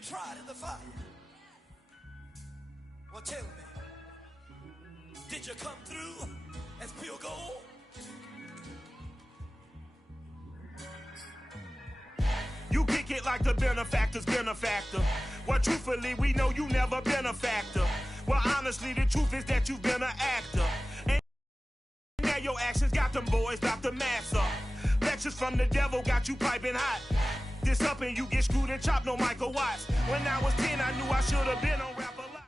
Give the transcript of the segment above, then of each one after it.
been tried in the fire. Well, tell me, did you come through as pure gold? You kick it like the benefactor's benefactor. Well, truthfully, we know you never been a factor. Well, honestly, the truth is that you've been an actor. And now your actions got them boys about to mass up. Lectures from the devil got you piping hot. This up and you get screwed and chopped, no Michael Watts. When I was 10, I knew I should have been on rap a lot.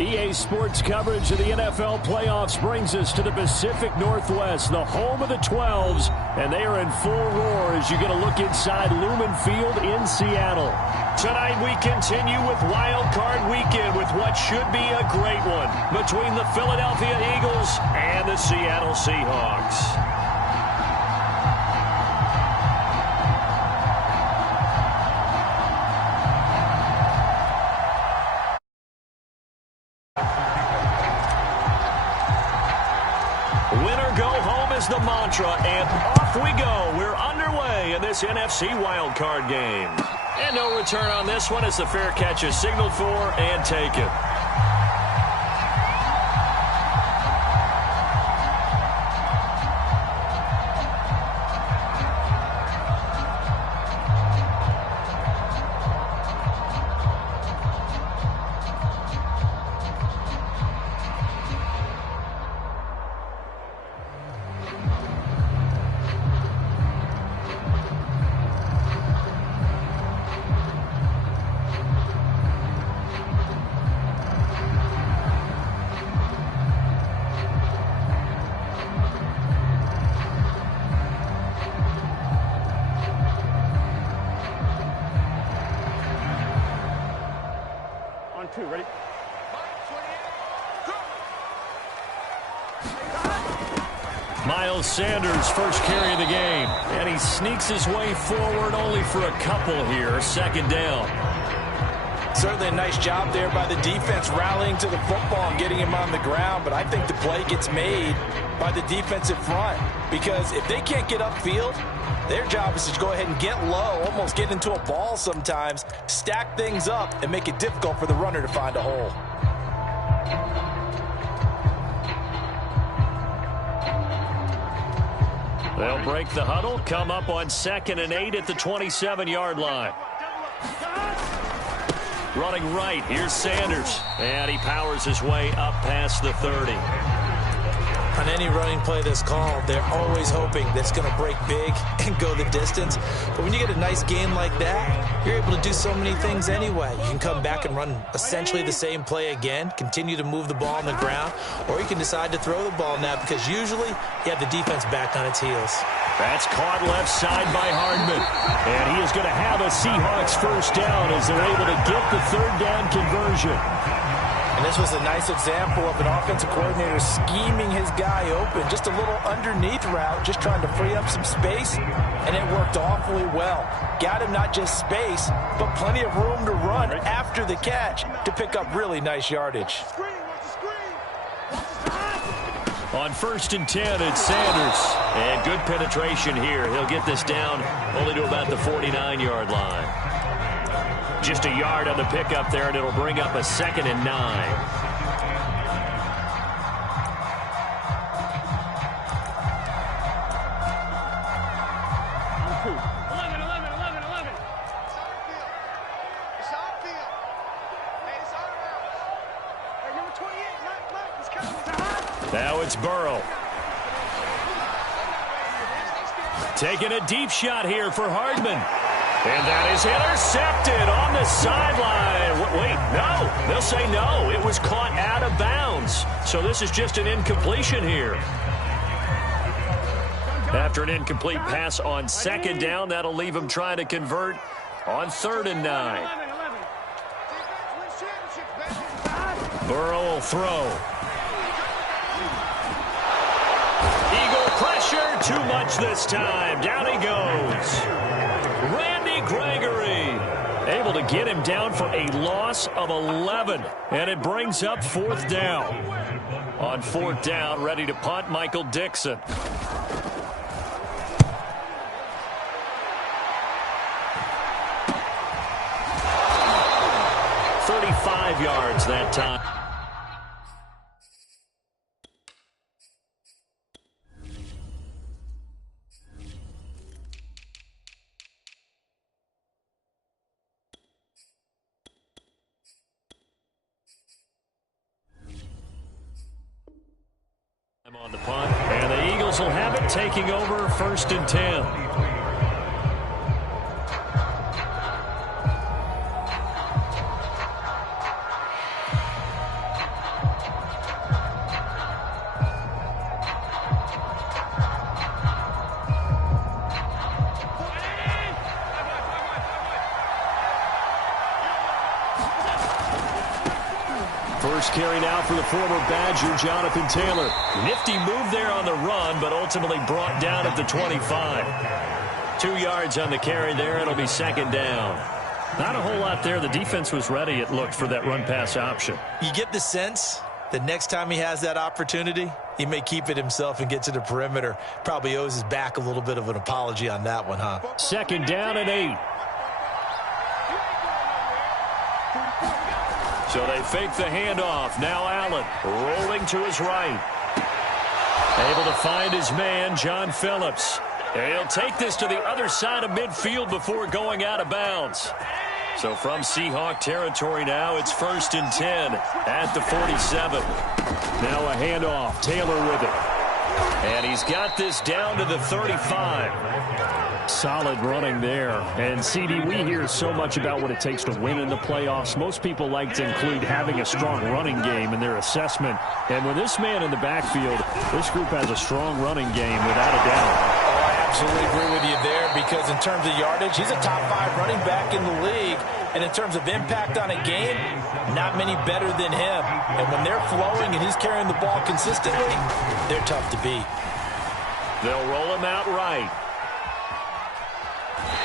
EA Sports coverage of the NFL playoffs brings us to the Pacific Northwest, the home of the 12s, and they are in full roar as you get a look inside Lumen Field in Seattle. Tonight we continue with Wild Card Weekend with what should be a great one between the Philadelphia Eagles and the Seattle Seahawks. Winner go home is the mantra, and off we go. We're underway in this NFC wildcard game. And no return on this one as the fair catch is signaled for and taken. Ready? Miles Sanders, first carry of the game. And he sneaks his way forward only for a couple here. Second down. Certainly a nice job there by the defense rallying to the football and getting him on the ground. But I think the play gets made by the defensive front. Because if they can't get upfield, their job is to go ahead and get low, almost get into a ball sometimes, stack things up, and make it difficult for the runner to find a hole. They'll break the huddle, come up on 2nd and 8 at the 27-yard line. Running right, here's Sanders. And he powers his way up past the 30. On any running play that's called, they're always hoping that it's going to break big and go the distance. But when you get a nice game like that, you're able to do so many things anyway. You can come back and run essentially the same play again, continue to move the ball on the ground, or you can decide to throw the ball now because usually you have the defense back on its heels. That's caught left side by Hardman. And he is going to have a Seahawks first down as they're able to get the third down conversion. And this was a nice example of an offensive coordinator scheming his guy open. Just a little underneath route, just trying to free up some space, and it worked awfully well. Got him not just space, but plenty of room to run after the catch to pick up really nice yardage. On 1st and 10, it's Sanders. And good penetration here. He'll get this down only to about the 49-yard line. Just a yard on the pickup there, and it'll bring up a 2nd and 9. Now it's Burrow. Taking a deep shot here for Hardman. And that is intercepted on the sideline. Wait, no. They'll say no. It was caught out of bounds. So this is just an incompletion here. After an incomplete pass on 2nd down, that'll leave him trying to convert on 3rd and 9. Burrow will throw. Eagle pressure, too much this time. Down he goes. Randy Gregory able to get him down for a loss of 11. And it brings up 4th down. On 4th down, ready to punt, Michael Dixon. 35 yards that time. On the punt, and the Eagles will have it, taking over 1st and 10. First carry now for the former Badger, Jonathan Taylor. Nifty move there on the run, but ultimately brought down at the 25. 2 yards on the carry there. It'll be 2nd down. Not a whole lot there. The defense was ready, it looked, for that run-pass option. You get the sense that next time he has that opportunity, he may keep it himself and get to the perimeter. Probably owes his back a little bit of an apology on that one, huh? 2nd down and 8. So they fake the handoff. Now Allen rolling to his right. Able to find his man, John Phillips. And he'll take this to the other side of midfield before going out of bounds. So from Seahawk territory now, it's 1st and 10 at the 47. Now a handoff. Taylor with it. And he's got this down to the 35. Solid running there. And, CD, we hear so much about what it takes to win in the playoffs. Most people like to include having a strong running game in their assessment. And with this man in the backfield, this group has a strong running game without a doubt. Oh, I absolutely agree with you there, because in terms of yardage, he's a top 5 running back in the league. And in terms of impact on a game, not many better than him. And when they're flowing and he's carrying the ball consistently, they're tough to beat. They'll roll him out right.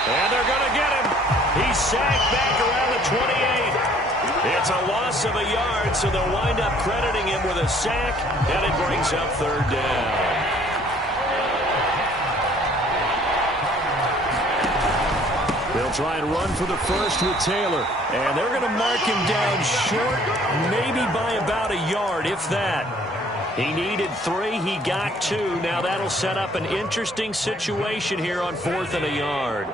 And they're going to get him. He's sacked back around the 28. It's a loss of a yard, so they'll wind up crediting him with a sack, and it brings up 3rd down. They'll try and run for the first with Taylor. And they're going to mark him down short, maybe by about a yard, if that. He needed 3. He got 2. Now that'll set up an interesting situation here on 4th and a yard.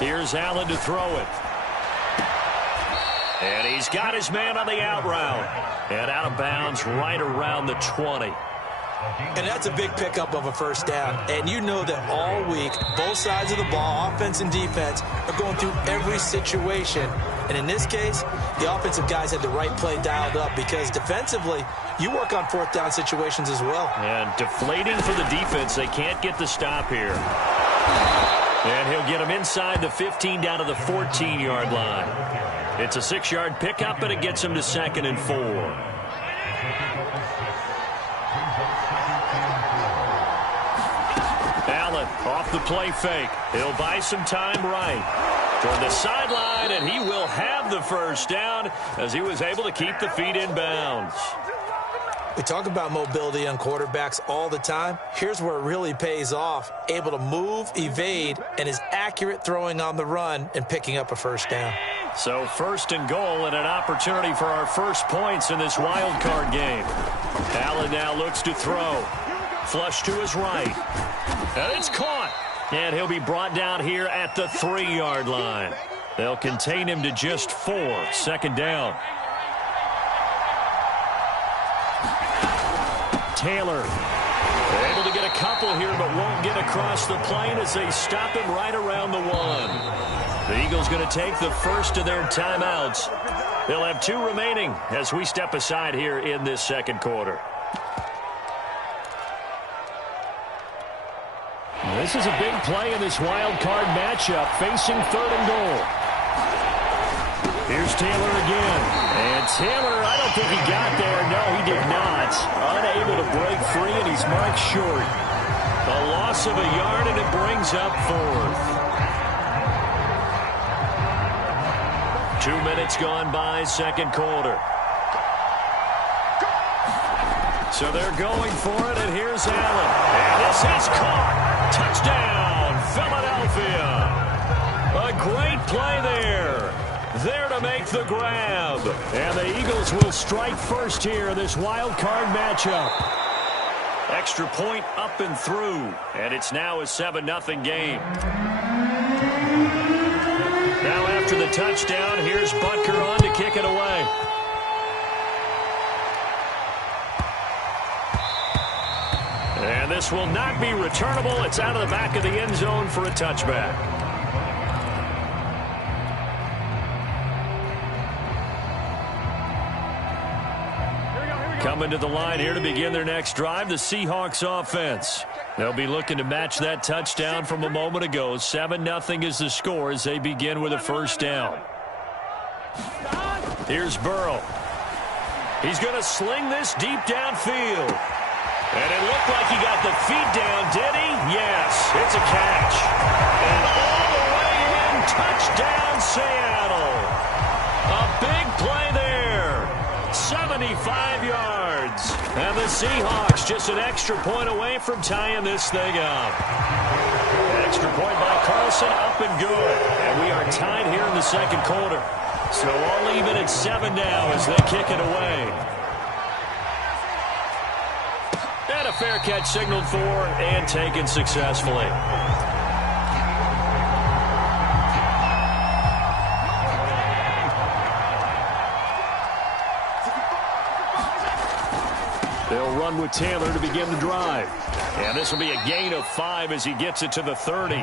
Here's Allen to throw it. And he's got his man on the out route. And out of bounds right around the 20. And that's a big pickup of a 1st down. And you know that all week, both sides of the ball, offense and defense, are going through every situation. And in this case, the offensive guys had the right play dialed up, because defensively, you work on 4th down situations as well. And deflating for the defense. They can't get the stop here. And he'll get him inside the 15 down to the 14-yard line. It's a 6-yard pickup, and it gets him to 2nd and 4. Allen off the play fake. He'll buy some time right. Toward the sideline, and he will have the 1st down as he was able to keep the feet in bounds. We talk about mobility on quarterbacks all the time. Here's where it really pays off. Able to move, evade, and is accurate throwing on the run and picking up a 1st down. So 1st and goal, and an opportunity for our first points in this wild card game. Allen now looks to throw. Flush to his right. And it's caught. And he'll be brought down here at the 3-yard line. They'll contain him to just 4. 2nd down. Taylor able to get a couple here, but won't get across the plane as they stop him right around the 1. The Eagles going to take the first of their timeouts. They'll have 2 remaining as we step aside here in this 2nd quarter. This is a big play in this wild card matchup, facing 3rd and goal. Here's Taylor again. And Taylor, I don't think he got there. No, he did not. Unable to break free, and he's marked short. A loss of a yard, and it brings up 4th. 2 minutes gone by, second quarter. So they're going for it, and here's Allen. And this is caught. Touchdown, Philadelphia. A great play there. There to make the grab. And the Eagles will strike first here in this wild card matchup. Extra point up and through. And it's now a 7-0 game. Now after the touchdown, here's Butker on to kick it away. And this will not be returnable. It's out of the back of the end zone for a touchback. Coming to the line here to begin their next drive, the Seahawks offense. They'll be looking to match that touchdown from a moment ago. 7-0 is the score as they begin with a first down. Here's Burrow. He's going to sling this deep downfield. And it looked like he got the feet down, did he? Yes, it's a catch. And all the way in, touchdown Seattle. A big play there. 75 yards. And the Seahawks just an extra point away from tying this thing up. Extra point by Carlson, up and good. And we are tied here in the second quarter. So all even at 7 now as they kick it away. And a fair catch signaled for and taken successfully. They'll run with Taylor to begin the drive. And this will be a gain of 5 as he gets it to the 30.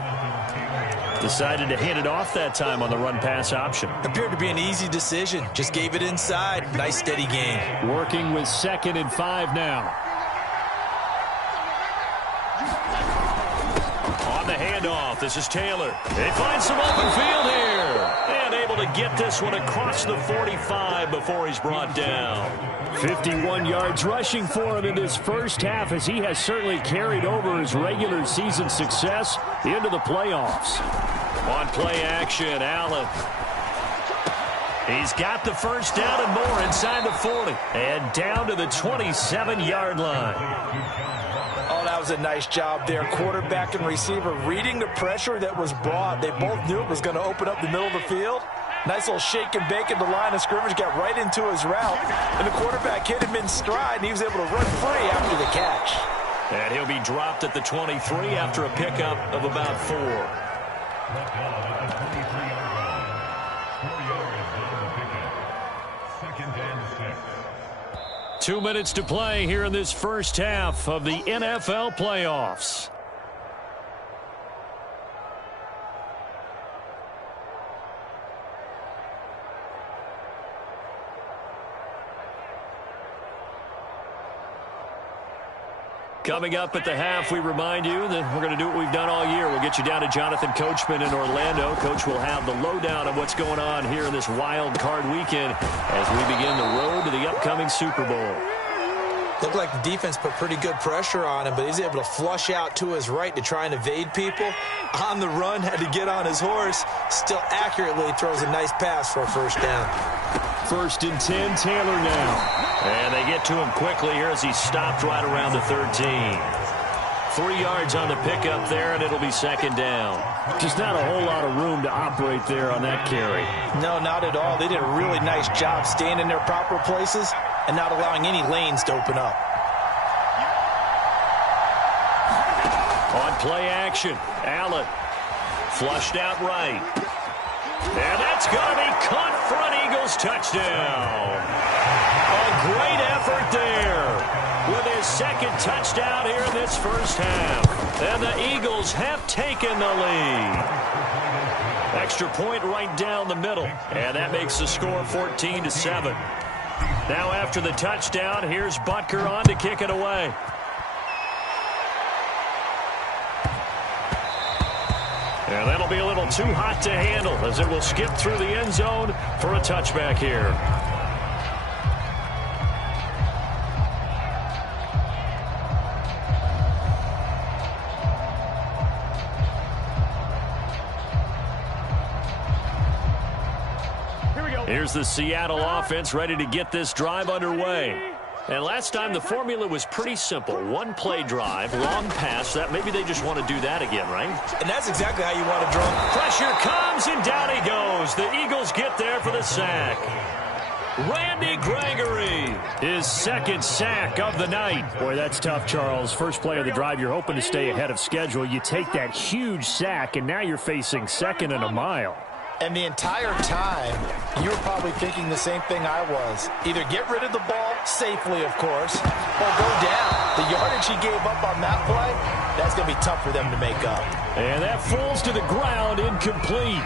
Decided to hand it off that time on the run-pass option. Appeared to be an easy decision. Just gave it inside. Nice steady gain. Working with 2nd and 5 now. On the handoff, this is Taylor. They find some open field here. And able to get this one across the 45 before he's brought down. 51 yards rushing for him in this first half as he has certainly carried over his regular season success into the playoffs. On play action, Allen. He's got the first down and more inside the 40. And down to the 27-yard line. Oh, that was a nice job there. Quarterback and receiver reading the pressure that was brought. They both knew it was going to open up the middle of the field. Nice little shake and bake in the line of scrimmage. Got right into his route. And the quarterback hit him in stride, and he was able to run free after the catch. And he'll be dropped at the 23 after a pickup of about 4. 2 minutes to play here in this first half of the NFL playoffs. Coming up at the half, we remind you that we're going to do what we've done all year. We'll get you down to Jonathan Coachman in Orlando. Coach will have the lowdown of what's going on here in this wild card weekend as we begin the road to the upcoming Super Bowl. Looked like the defense put pretty good pressure on him, but he's able to flush out to his right to try and evade people. On the run, had to get on his horse. Still accurately throws a nice pass for a first down. 1st and 10, Taylor now. And they get to him quickly here as he stopped right around the 13. 3 yards on the pickup there, and it'll be 2nd down. Just not a whole lot of room to operate there on that carry. No, not at all. They did a really nice job staying in their proper places and not allowing any lanes to open up. On play action, Allen flushed out right. And that's going to be caught for an Eagles touchdown. A great effort there with his 2nd touchdown here in this first half. And the Eagles have taken the lead. Extra point right down the middle. And that makes the score 14-7. Now after the touchdown, here's Butker on to kick it away. And that'll be a little too hot to handle as it will skip through the end zone for a touchback here. Here we go. Here's the Seattle offense ready to get this drive underway. And last time the formula was pretty simple. One play drive, long pass. That maybe they just want to do that again, right? And that's exactly how you want to draw. Pressure comes, and down he goes. The Eagles get there for the sack. Randy Gregory, his second sack of the night. Boy, that's tough, Charles. First play of the drive, you're hoping to stay ahead of schedule. You take that huge sack, and now you're facing second and a mile. And the entire time, you were probably thinking the same thing I was. Either get rid of the ball, safely, of course, or go down. The yardage he gave up on that play, that's going to be tough for them to make up. And that falls to the ground, incomplete.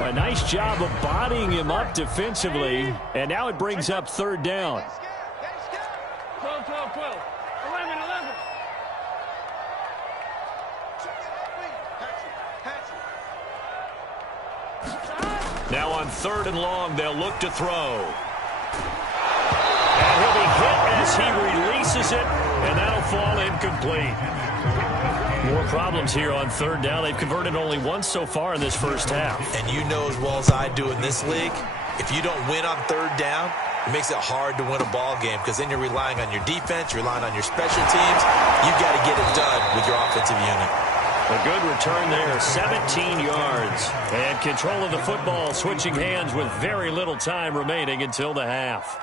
A nice job of bodying him up defensively, and now it brings up third down. 12, 12, 12. 11, 11. Now on third and long, they'll look to throw. And he'll be hit as he releases it, and that'll fall incomplete. More problems here on third down. They've converted only once so far in this first half. And you know as well as I do in this league, if you don't win on third down, it makes it hard to win a ball game because then you're relying on your defense, you're relying on your special teams. You've got to get it done with your offensive unit. A good return there, 17 yards. And control of the football, switching hands with very little time remaining until the half.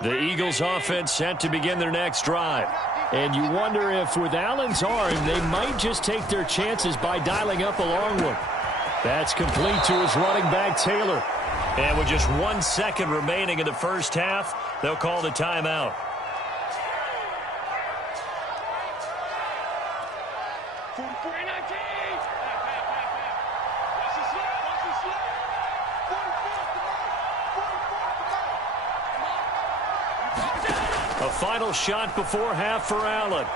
The Eagles offense set to begin their next drive. And you wonder if with Allen's arm, they might just take their chances by dialing up a long one. That's complete to his running back, Taylor. And with just 1 second remaining in the first half, they'll call the timeout. A final shot before half for Allen.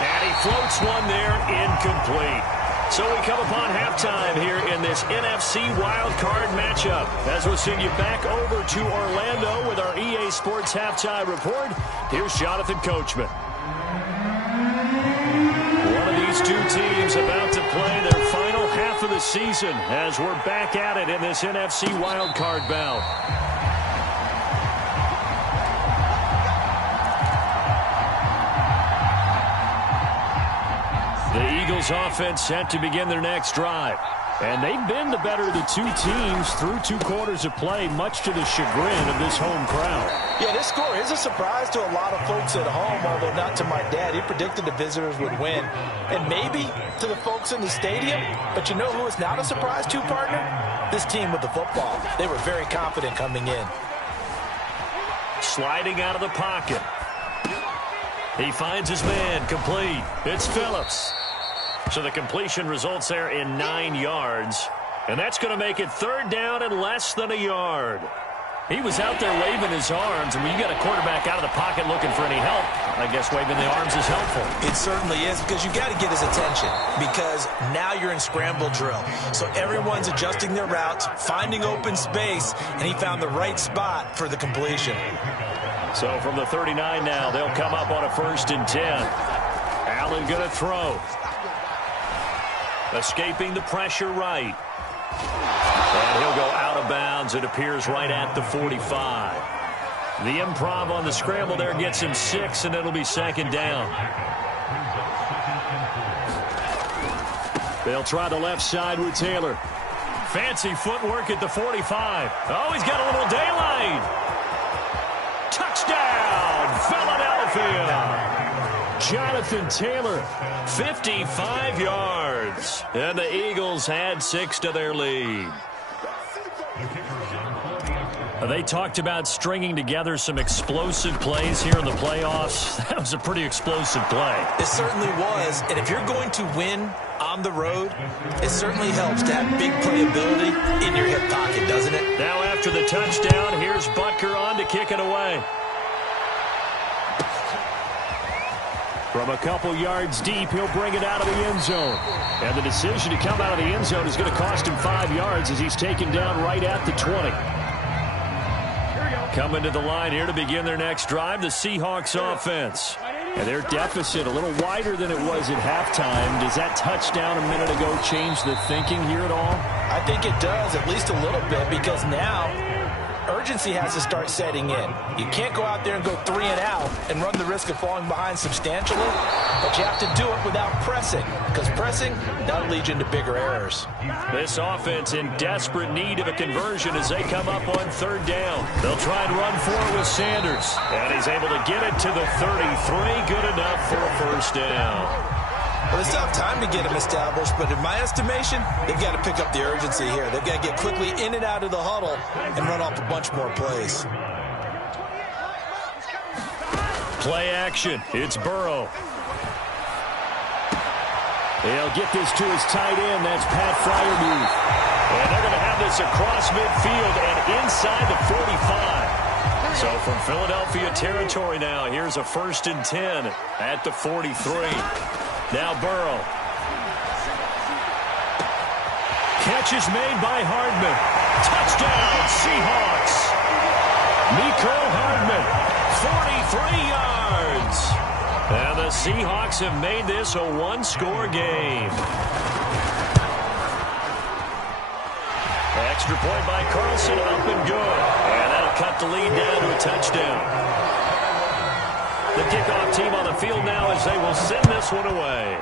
And he floats one there, incomplete. So we come upon halftime here in this NFC wildcard matchup. As we'll send you back over to Orlando with our EA Sports Halftime Report, here's Jonathan Coachman. One of these two teams about to play their final half of the season as we're back at it in this NFC wildcard bout. The Eagles offense set to begin their next drive. And they've been the better of the two teams through 2 quarters of play, much to the chagrin of this home crowd. Yeah, this score is a surprise to a lot of folks at home, although not to my dad. He predicted the visitors would win. And maybe to the folks in the stadium. But you know who is not a surprise to, partner? This team with the football. They were very confident coming in. Sliding out of the pocket. He finds his man, complete. It's Phillips. So the completion results there in 9 yards. And that's going to make it third down and less than a yard. He was out there waving his arms, and when you got a quarterback out of the pocket looking for any help, I guess waving the arms is helpful. It certainly is, because you got to get his attention, because now you're in scramble drill. So everyone's adjusting their routes, finding open space, and he found the right spot for the completion. So from the 39 now, they'll come up on a 1st and 10. Allen going to throw. Escaping the pressure right. And he'll go out of bounds. It appears right at the 45. The improv on the scramble there gets him 6, and it'll be 2nd down. They'll try the left side with Taylor. Fancy footwork at the 45. Oh, he's got a little daylight. Touchdown, Philadelphia. Jonathan Taylor, 55 yards. And the Eagles add 6 to their lead. They talked about stringing together some explosive plays here in the playoffs. That was a pretty explosive play. It certainly was. And if you're going to win on the road, it certainly helps to have big playability in your hip pocket, doesn't it? Now after the touchdown, here's Butker on to kick it away. From a couple yards deep, he'll bring it out of the end zone. And the decision to come out of the end zone is going to cost him 5 yards as he's taken down right at the 20. Coming to the line here to begin their next drive, the Seahawks offense. And their deficit a little wider than it was at halftime. Does that touchdown a minute ago change the thinking here at all? I think it does, at least a little bit, because now urgency has to start setting in. You can't go out there and go 3 and out and run the risk of falling behind substantially, but you have to do it without pressing, because pressing, that'll lead you into bigger errors. This offense in desperate need of a conversion as they come up on 3rd down. They'll try and run for it with Sanders, and he's able to get it to the 33. Good enough for a 1st down. Well, they still have time to get him established, but in my estimation, they've got to pick up the urgency here. They've got to get quickly in and out of the huddle and run off a bunch more plays. Play action. It's Burrow. He'll get this to his tight end. That's Pat Freiermuth. And they're going to have this across midfield and inside the 45. So from Philadelphia territory now, here's a 1st and 10 at the 43. Now Burrow. Catch is made by Hardman. Touchdown, Seahawks. Mecole Hardman, 43 yards. And the Seahawks have made this a 1-score game. Extra point by Carlson, up and good. And that'll cut the lead down to a touchdown. The kickoff team on the field now as they will send this one away.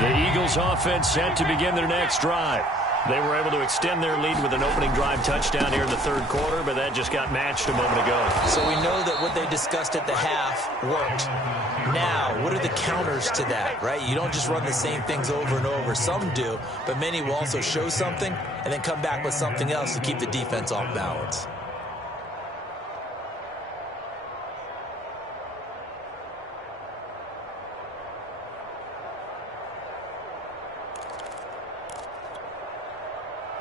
The Eagles offense set to begin their next drive. They were able to extend their lead with an opening drive touchdown here in the 3rd quarter, but that just got matched a moment ago. So we know that what they discussed at the half worked. Now, what are the counters to that, right? You don't just run the same things over and over. Some do, but many will also show something and then come back with something else to keep the defense off balance.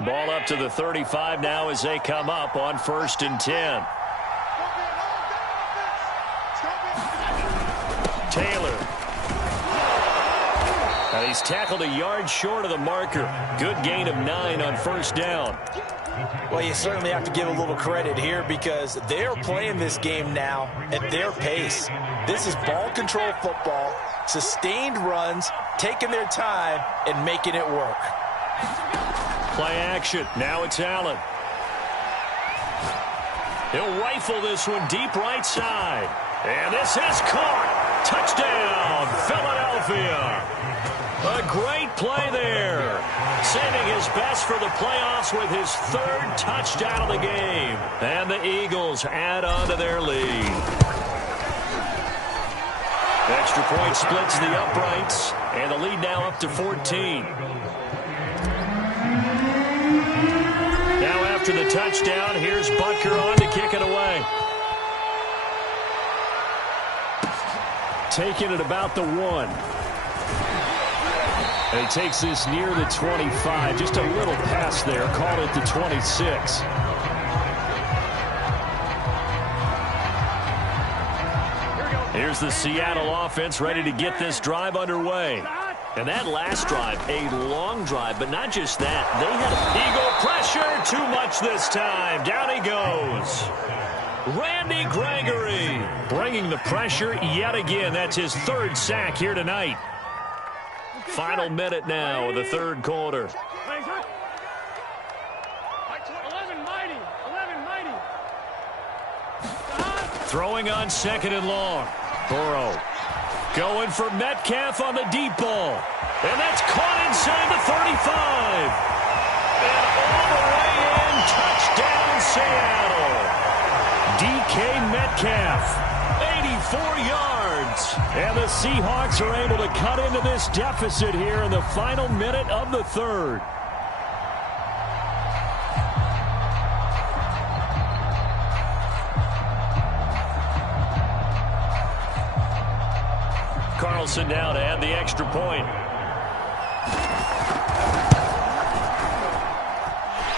Ball up to the 35 now as they come up on 1st and 10. Taylor. And he's tackled a yard short of the marker. Good gain of 9 on 1st down. Well, you certainly have to give a little credit here because they're playing this game now at their pace. This is ball control football, sustained runs, taking their time, and making it work. Play action. Now it's Allen. He'll rifle this one deep right side. And this is caught. Touchdown, Philadelphia. A great play there. Saving his best for the playoffs with his 3rd touchdown of the game. And the Eagles add on to their lead. Extra point splits the uprights. And the lead now up to 14. Now after the touchdown, here's Butker on to kick it away. Taking it about the 1. And he takes this near the 25. Just a little pass there. Called it the 26. Here's the Seattle offense ready to get this drive underway. And that last drive, a long drive, but not just that. They had Eagle pressure, too much this time. Down he goes. Randy Gregory bringing the pressure yet again. That's his 3rd sack here tonight. Final minute now of the 3rd quarter. 11 mighty. Throwing on 2nd and long. Burrow. Going for Metcalf on the deep ball. And that's caught inside the 35. And all the way in, touchdown Seattle. DK Metcalf, 84 yards. And the Seahawks are able to cut into this deficit here in the final minute of the 3rd. Carlson down to add the extra point.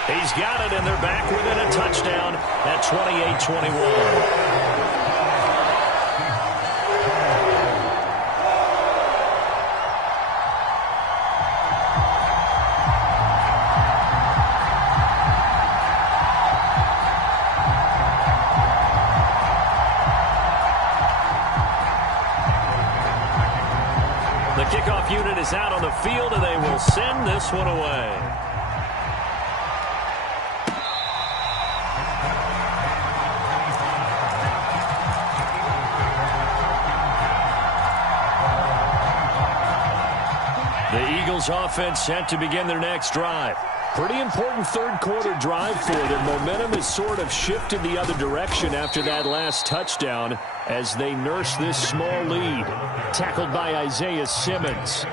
He's got it, and they're back within a touchdown at 28-21. The kickoff unit is out on the field, and they will send this one away. The Eagles offense set to begin their next drive. Pretty important third quarter drive for them. Momentum has sort of shifted the other direction after that last touchdown as they nurse this small lead. Tackled by Isaiah Simmons.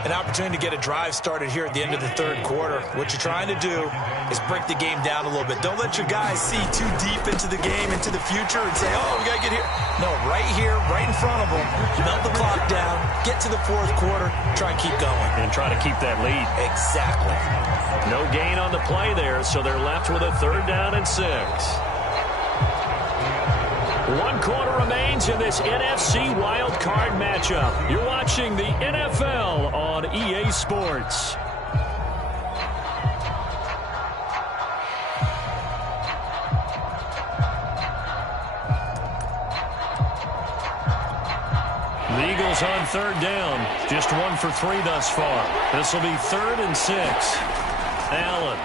An opportunity to get a drive started here at the end of the third quarter. What you're trying to do is break the game down a little bit. Don't let your guys see too deep into the game, into the future, and say, oh, we got to get here. No, right here, right in front of them. Melt the clock down, get to the fourth quarter, try and keep going. And try to keep that lead. Exactly. No gain on the play there, so they're left with a 3rd down and 6. 1 quarter remains in this NFC Wild Card matchup. You're watching the NFL on EA Sports. The Eagles on 3rd down. Just 1 for 3 thus far. This will be 3rd and 6. Allen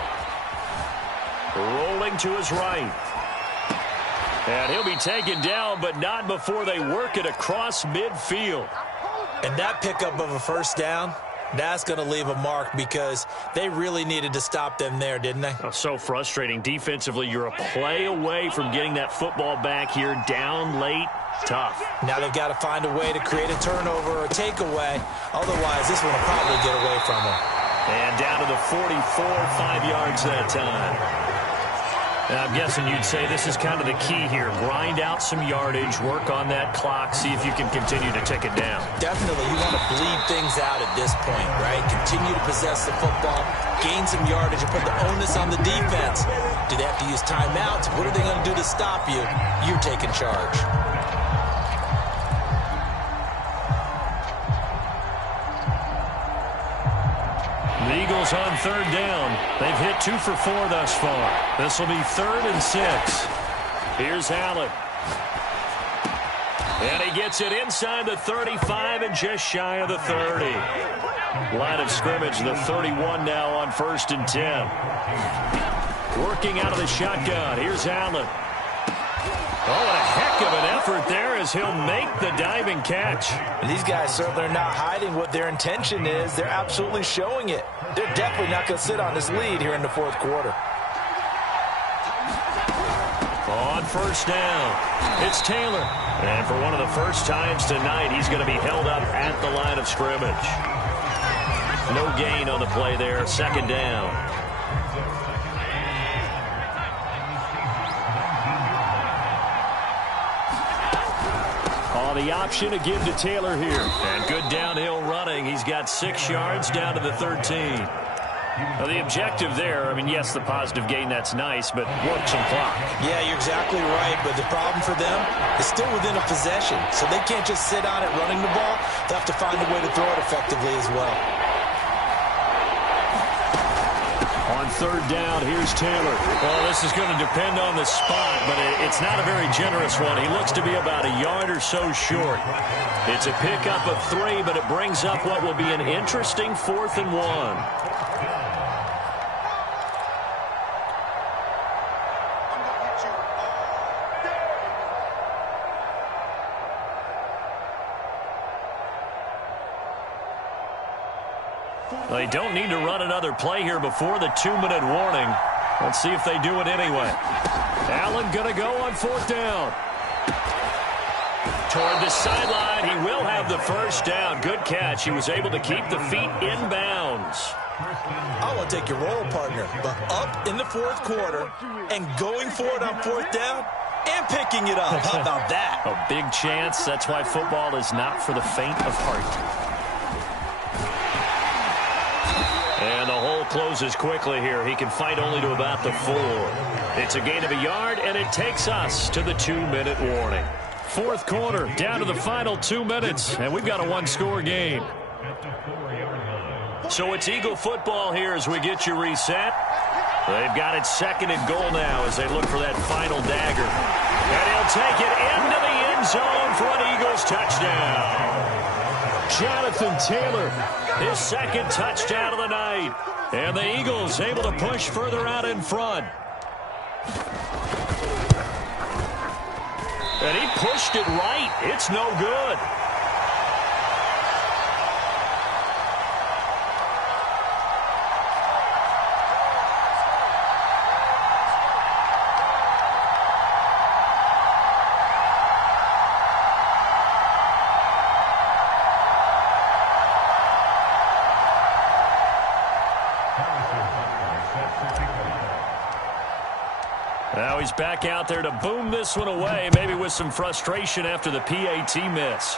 rolling to his right. And he'll be taken down, but not before they work it across midfield. And that pickup of a 1st down, that's going to leave a mark because they really needed to stop them there, didn't they? Oh, so frustrating. Defensively, you're a play away from getting that football back here down late. Tough. Now they've got to find a way to create a turnover or a takeaway. Otherwise, this one will probably get away from them. And down to the 44, 5 yards that time. And I'm guessing you'd say this is kind of the key here. Grind out some yardage, work on that clock, see if you can continue to tick it down. Definitely. You want to bleed things out at this point, right? Continue to possess the football, gain some yardage, and put the onus on the defense. Do they have to use timeouts? What are they going to do to stop you? You're taking charge. The Eagles on 3rd down. They've hit 2 for 4 thus far. This will be 3rd and 6. Here's Allen. And he gets it inside the 35 and just shy of the 30. Line of scrimmage, the 31 now on 1st and 10. Working out of the shotgun. Here's Allen. Oh, and a heck of an effort there as he'll make the diving catch. And these guys certainly are not hiding what their intention is. They're absolutely showing it. They're definitely not going to sit on this lead here in the fourth quarter. On 1st down, it's Taylor. And for one of the first times tonight, he's going to be held up at the line of scrimmage. No gain on the play there, 2nd down. The option to give to Taylor here. And good downhill running. He's got 6 yards down to the 13. Now, the objective there, I mean, yes, the positive gain, that's nice, but work some clock. Yeah, you're exactly right, but the problem for them is still within a possession, so they can't just sit on it running the ball. They'll have to find a way to throw it effectively as well. On 3rd down, here's Taylor. Well, this is going to depend on the spot, but it's not a very generous one. He looks to be about a yard or so short. It's a pickup of 3, but it brings up what will be an interesting 4th and 1. They don't need to run another play here before the 2-minute warning. Let's see if they do it anyway. Allen going to go on 4th down. Toward the sideline, he will have the 1st down. Good catch. He was able to keep the feet in bounds. I want to take your role, partner, but up in the fourth quarter and going for it on 4th down and picking it up. How about that? A big chance. That's why football is not for the faint of heart. And the hole closes quickly here. He can fight only to about the 4. It's a gain of a yard, and it takes us to the 2-minute warning. 4th quarter, down to the final 2 minutes, and we've got a 1-score game. So it's Eagle football here as we get you reset. They've got it 2nd and goal now as they look for that final dagger. And he'll take it into the end zone for an Eagles touchdown. Jonathan Taylor, his second touchdown of the night. And the Eagles able to push further out in front. And he pushed it right. It's no good. Now he's back out there to boom this one away, maybe with some frustration after the PAT miss.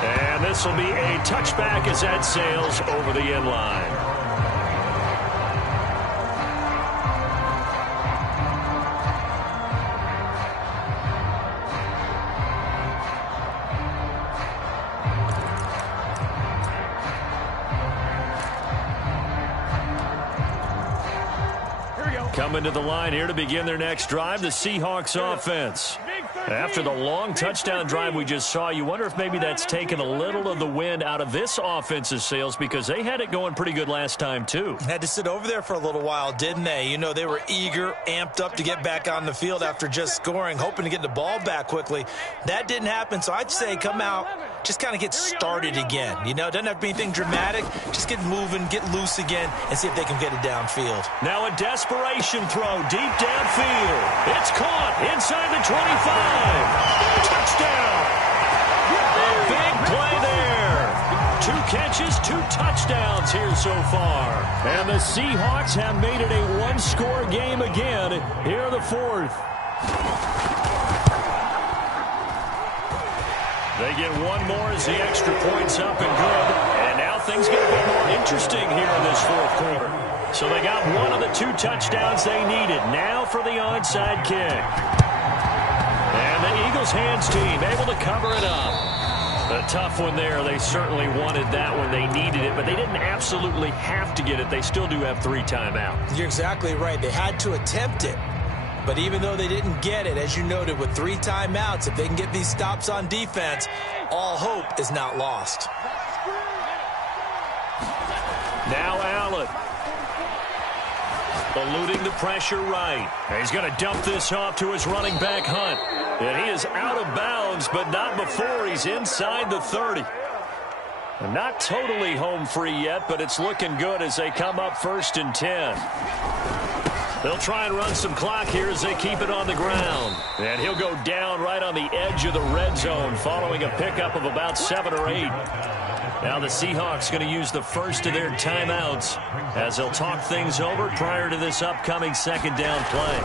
And this will be a touchback as that sails over the end line. Coming to the line here to begin their next drive, the Seahawks offense. After the long touchdown drive we just saw, you wonder if maybe that's taken a little of the wind out of this offense's sails because they had it going pretty good last time too. Had to sit over there for a little while, didn't they? You know, they were eager, amped up to get back on the field after just scoring, hoping to get the ball back quickly. That didn't happen, so I'd say come out, just kind of get started again. You know, it doesn't have to be anything dramatic. Just get moving, get loose again, and see if they can get it downfield. Now a desperation throw deep downfield. It's caught inside the 25. Touchdown. A big play there. 2 catches, 2 touchdowns here so far. And the Seahawks have made it a one-score game again here in the 4th. They get one more as the extra point's up and good. And now things get a bit more interesting here in this 4th quarter. So they got one of the 2 touchdowns they needed. Now for the onside kick. And the Eagles hands team able to cover it up. A tough one there. They certainly wanted that when they needed it, but they didn't absolutely have to get it. They still do have 3 timeouts. You're exactly right. They had to attempt it. But even though they didn't get it, as you noted, with 3 timeouts, if they can get these stops on defense, all hope is not lost. Now Allen. Eluding the pressure right. And he's going to dump this off to his running back Hunt. And he is out of bounds, but not before he's inside the 30. And not totally home free yet, but it's looking good as they come up 1st and 10. They'll try and run some clock here as they keep it on the ground. And he'll go down right on the edge of the red zone following a pickup of about 7 or 8. Now the Seahawks going to use the first of their timeouts as they'll talk things over prior to this upcoming 2nd down play.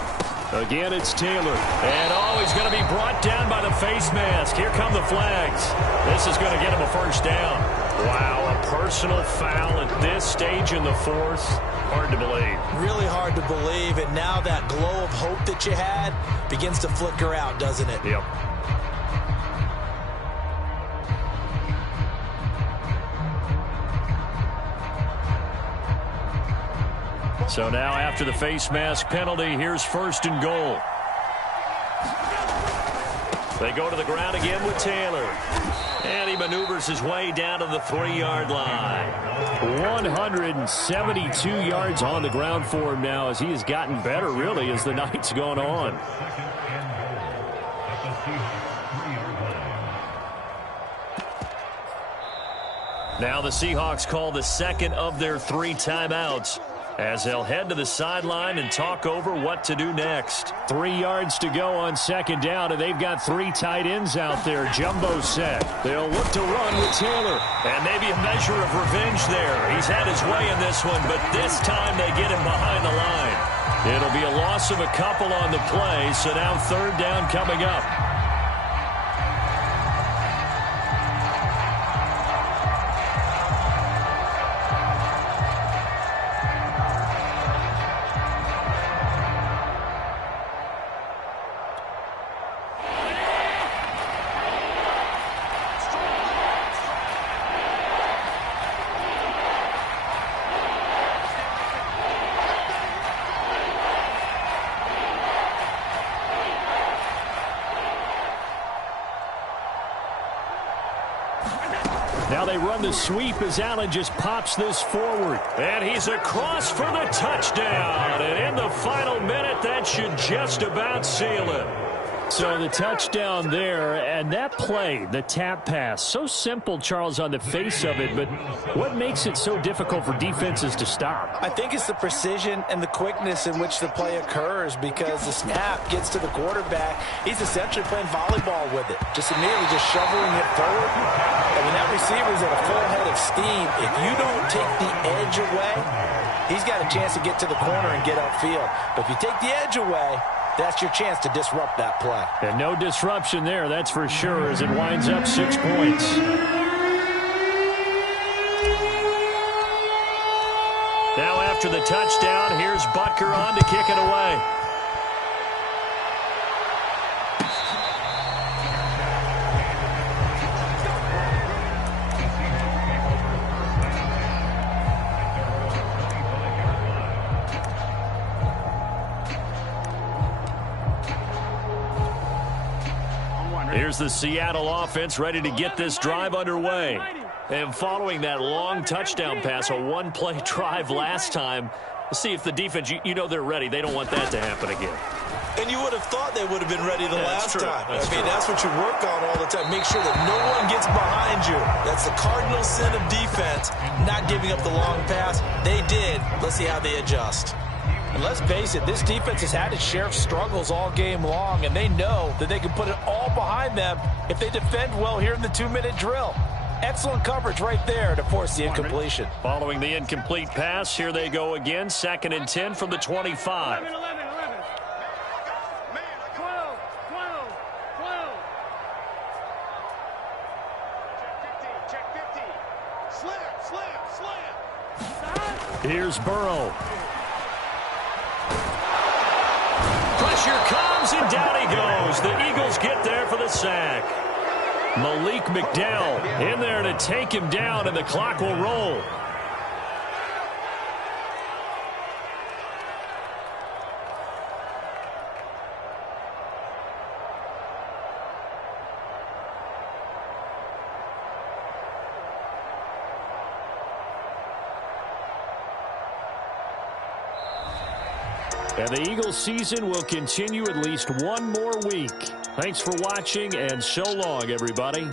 Again, it's Taylor. And he's going to be brought down by the face mask. Here come the flags. This is going to get him a 1st down. Wow, a personal foul at this stage in the 4th. Hard to believe. Really hard to believe. And now that glow of hope that you had begins to flicker out, doesn't it? Yep. So now after the face mask penalty, here's 1st and goal. They go to the ground again with Taylor. And he maneuvers his way down to the 3-yard line. 172 yards on the ground for him now as he has gotten better, really, as the night's gone on. Now the Seahawks call the 2nd of their 3 timeouts as they'll head to the sideline and talk over what to do next. 3 yards to go on 2nd down, and they've got 3 tight ends out there. Jumbo set. They'll look to run with Taylor. And maybe a measure of revenge there. He's had his way in this one, but this time they get him behind the line. It'll be a loss of a couple on the play, so now 3rd down coming up. Now they run the sweep as Allen just pops this forward. And he's across for the touchdown. And in the final minute, that should just about seal it. So the touchdown there, and that play, the tap pass, so simple, Charles, on the face of it, but what makes it so difficult for defenses to stop? I think it's the precision and the quickness in which the play occurs, because the snap gets to the quarterback. He's essentially playing volleyball with it, just immediately just shoveling it forward. And when that receiver's at a full head of steam, if you don't take the edge away, he's got a chance to get to the corner and get upfield. But if you take the edge away, that's your chance to disrupt that play. And no disruption there, that's for sure, as it winds up 6 points. Now after the touchdown, here's Butker on to kick it away. Here's the Seattle offense ready to get this drive underway. And following that long touchdown pass, a one-play drive last time, let's see if the defense, you know they're ready. They don't want that to happen again. And you would have thought they would have been ready the last time. That's what you work on all the time. Make sure that no one gets behind you. That's the cardinal sin of defense, not giving up the long pass. They did. Let's see how they adjust. And let's face it, this defense has had its share of struggles all game long, and they know that they can put it all behind them if they defend well here in the 2-minute drill. Excellent coverage right there to force the incompletion. Following the incomplete pass, here they go again. 2nd and 10 from the 25. 11. 12. Check 50. Slam. Here's Burrow. Pressure comes, and down he goes. The Eagles get there for the sack. Malik McDowell in there to take him down, and the clock will roll. And the Eagles season will continue at least one more week. Thanks for watching, and so long, everybody.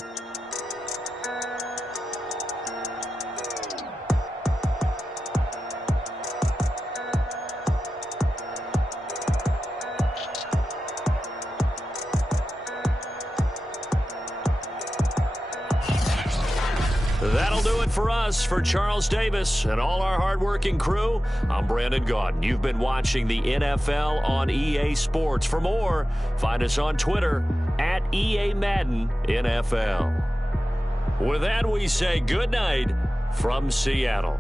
That'll do it for us. For Charles Davis and all our hardworking crew, I'm Brandon Gaudin. You've been watching the NFL on EA Sports. For more, find us on Twitter at EA Madden NFL. With that, we say good night from Seattle.